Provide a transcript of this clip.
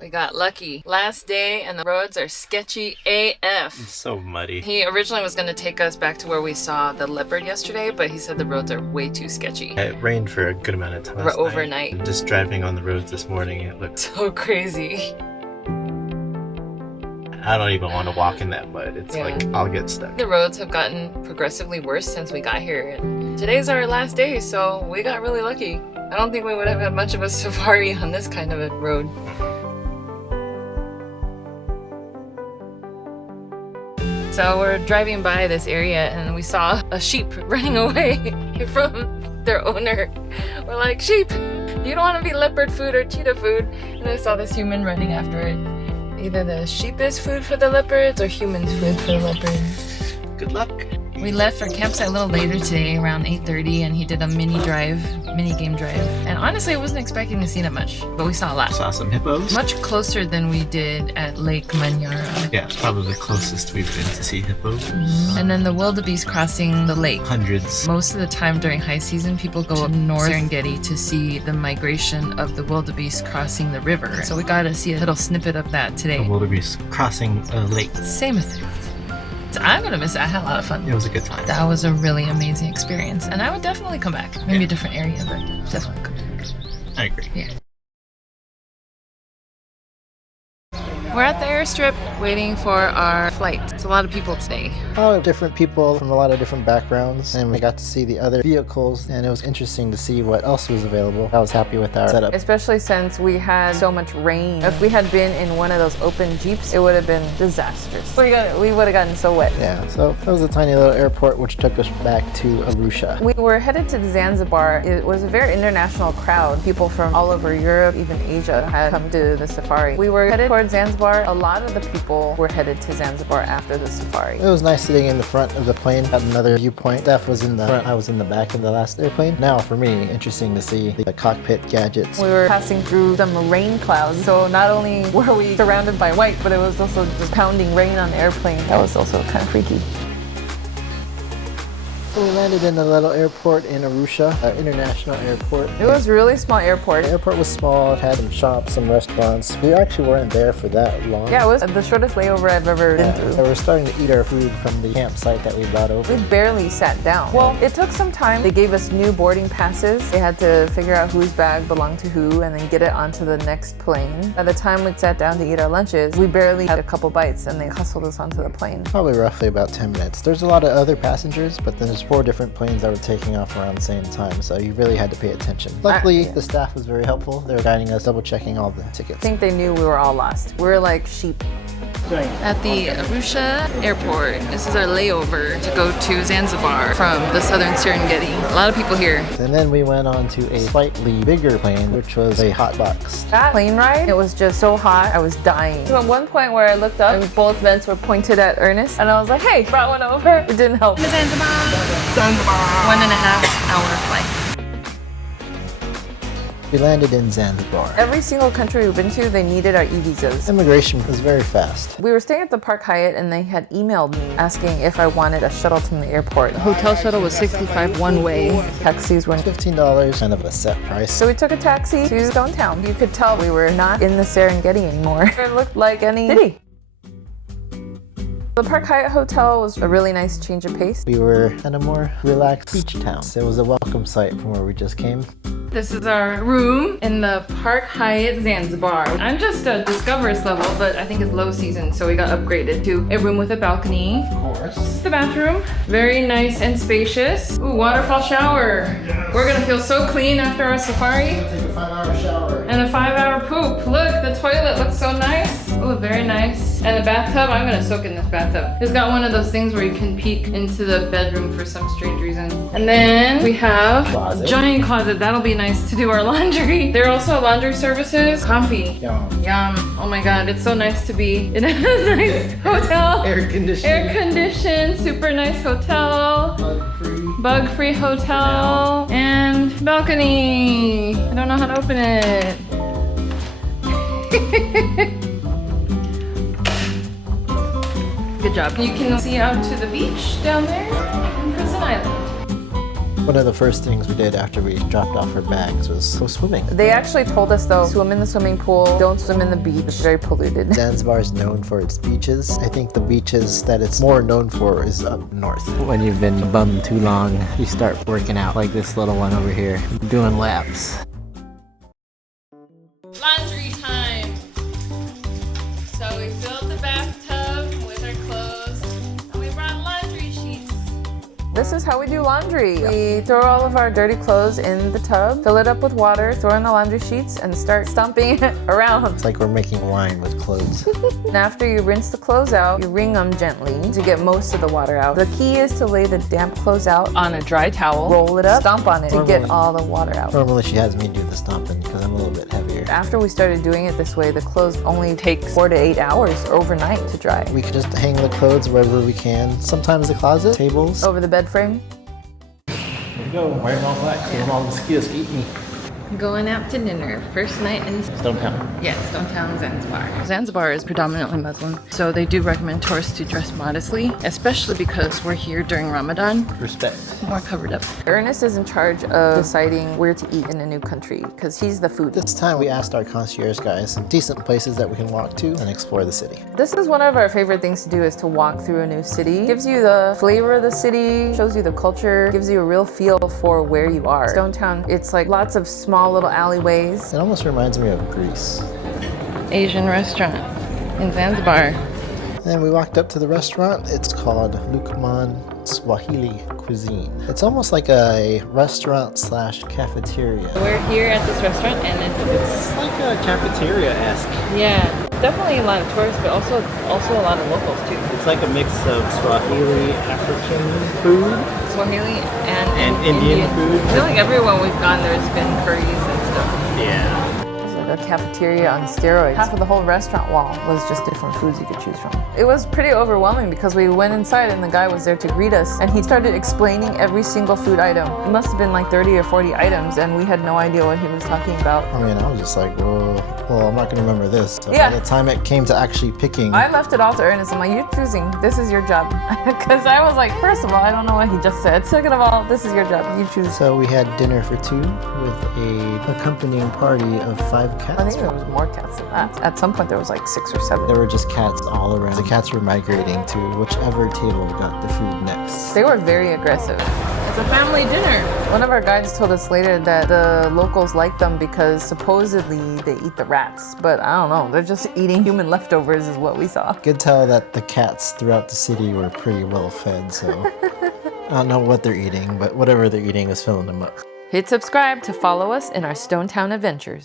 We got lucky. Last day and the roads are sketchy AF. It's so muddy. He originally was going to take us back to where we saw the leopard yesterday, but he said the roads are way too sketchy. It rained for a good amount of time last overnight. night. Just driving on the roads this morning, it looked so crazy. I don't even want to walk in that mud. It's like I'll get stuck. The roads have gotten progressively worse since we got here. And today's our last day, so we got really lucky. I don't think we would have had much of a safari on this kind of a road. So we're driving by this area and we saw a sheep running away from their owner. We're like, sheep, you don't want to be leopard food or cheetah food. And I saw this human running after it. Either the sheep is food for the leopards or humans food for the leopards. Good luck. We left our campsite a little later today, around 8:30, and he did a mini game drive. And honestly, I wasn't expecting to see that much, but we saw a lot. Saw some hippos. Much closer than we did at Lake Manyara. Yeah, it's probably the closest we've been to see hippos. And then the wildebeest crossing the lake. Hundreds. Most of the time during high season, people go up north Serengeti to see the migration of the wildebeest crossing the river. So we got to see a little snippet of that today. The wildebeest crossing a lake. Same effect. I'm gonna miss it. I had a lot of fun. It was a good time. That was a really amazing experience, and I would definitely come back. Maybe a different area, but definitely come back. I agree. Yeah. We're at the airstrip waiting for our flight. It's a lot of people today. A lot of different people from a lot of different backgrounds, and we got to see the other vehicles, and it was interesting to see what else was available. I was happy with our setup. Especially since we had so much rain. If we had been in one of those open Jeeps, it would have been disastrous. We would have gotten so wet. Yeah, so that was a tiny little airport which took us back to Arusha. We were headed to Zanzibar. It was a very international crowd. People from all over Europe, even Asia, had come to the safari. We were headed towards Zanzibar. A lot of the people were headed to Zanzibar after the safari. It was nice sitting in the front of the plane. Had another viewpoint. Steph was in the front, I was in the back of the last airplane. Now for me, interesting to see the cockpit gadgets. We were passing through some rain clouds, so not only were we surrounded by white, but it was also just pounding rain on the airplane. That was also kind of freaky. So we landed in a little airport in Arusha, international airport. It was a really small airport. The airport was small, it had some shops, some restaurants. We actually weren't there for that long. Yeah, it was the shortest layover I've ever been through. We were starting to eat our food from the campsite that we brought over. We barely sat down. Well, it took some time. They gave us new boarding passes. They had to figure out whose bag belonged to who and then get it onto the next plane. By the time we sat down to eat our lunches, we barely had a couple bites and they hustled us onto the plane. Probably roughly about 10 minutes. There's a lot of other passengers, but then there's 4 different planes that were taking off around the same time, so you really had to pay attention. Luckily, the staff was very helpful. They were guiding us, double checking all the tickets. I think they knew we were all lost. We were like sheep. At the Arusha airport, this is our layover to go to Zanzibar from the southern Serengeti. A lot of people here. And then we went on to a slightly bigger plane, which was a hot box. That plane ride, it was just so hot, I was dying. So at one point where I looked up and both vents were pointed at Ernest, and I was like, hey, brought one over. It didn't help. Zanzibar. 1.5 hour flight. We landed in Zanzibar. Every single country we've been to, they needed our e-visas. Immigration was very fast. We were staying at the Park Hyatt and they had emailed me asking if I wanted a shuttle from the airport. The hotel shuttle was $65 one way. Taxis were $15, kind of a set price. So we took a taxi to Stone Town. You could tell we were not in the Serengeti anymore. It looked like any city. The Park Hyatt Hotel was a really nice change of pace. We were at a more relaxed beach town. So it was a welcome sight from where we just came. This is our room in the Park Hyatt Zanzibar. I'm just a Discoverist level, but I think it's low season, so we got upgraded to a room with a balcony. Of course. This is the bathroom. Very nice and spacious. Ooh, waterfall shower. Yes. We're gonna feel so clean after our safari. Take a 5-hour shower. And a 5-hour poop. Look, the toilet looks so nice. Oh, very nice. And the bathtub, I'm gonna soak in this bathtub. It's got one of those things where you can peek into the bedroom for some strange reason. And then we have a giant closet. That'll be nice to do our laundry. There are also laundry services. Comfy. Yum. Yum. Oh my god, it's so nice to be in a nice hotel. Air conditioning. Air conditioned, super nice hotel. Bug-free. Bug-free hotel. And balcony. I don't know how to open it. Good job. You can see out to the beach down there in Prison Island. One of the first things we did after we dropped off our bags was go swimming. They actually told us though, swim in the swimming pool, don't swim in the beach, it's very polluted. Zanzibar is known for its beaches. I think the beaches that it's more known for is up north. When you've been bummed too long, you start working out like this little one over here, doing laps. Laundry time. So we filled the bathtub with our clothes and we brought laundry sheets. This is how we do laundry. We throw all of our dirty clothes in the tub, fill it up with water, throw in the laundry sheets, and start stomping it around. It's like we're making wine with clothes. And after you rinse the clothes out, you wring them gently to get most of the water out. The key is to lay the damp clothes out On a dry towel. roll it up, stomp on it to get Normally- all the water out. Normally she has me do the stomping because I'm a little bit heavier. After we started doing it this way, the clothes only take 4 to 8 hours overnight to dry. We could just hang the clothes wherever we can. Sometimes the closet, tables. Over the bed frame. There you go, wearing all black. So all the mosquitoes eat me. Going out to dinner. First night in Stone Town. Yeah, Stone Town, Zanzibar. Zanzibar is predominantly Muslim, so they do recommend tourists to dress modestly, especially because we're here during Ramadan. Respect. More covered up. Ernest is in charge of deciding where to eat in a new country because he's the foodie. This time we asked our concierge guys some decent places that we can walk to and explore the city. This is one of our favorite things to do is to walk through a new city. Gives you the flavor of the city, shows you the culture, gives you a real feel for where you are. Stone Town, it's like lots of small little alleyways. It almost reminds me of Greece. Asian restaurant in Zanzibar. Then we walked up to the restaurant. It's called Lukman Swahili Cuisine. It's almost like a restaurant slash cafeteria. We're here at this restaurant and It's like a cafeteria-esque. yeah, definitely a lot of tourists, but also a lot of locals too. It's like a mix of Swahili, African food, Swahili and Indian food. I feel like everywhere we've gone, there's been curries and stuff. Yeah. It's like a cafeteria on steroids. Half of the whole restaurant wall was just different foods you could choose from. It was pretty overwhelming because we went inside and the guy was there to greet us and he started explaining every single food item. It must have been like 30 or 40 items and we had no idea what he was talking about. I mean, I was just like, well, I'm not gonna remember this. So Yeah. by the time it came to actually picking, I left it all to Ernest. I'm like, you're choosing. This is your job. Because I was like, first of all, I don't know what he just said. Second of all, this is your job. You choose. so we had dinner for two with a accompanying party of 5 cats. I think there was more cats than that. At some point, there was like 6 or 7. There were just cats all around. The cats were migrating to whichever table got the food next. They were very aggressive. It's a family dinner. One of our guides told us later that the locals like them because supposedly they eat the rats. But I don't know. They're just eating human leftovers is what we saw. Could tell that the cats throughout the city were pretty well fed, so I don't know what they're eating, but whatever they're eating is filling them up. Hit subscribe to follow us in our Stone Town adventures.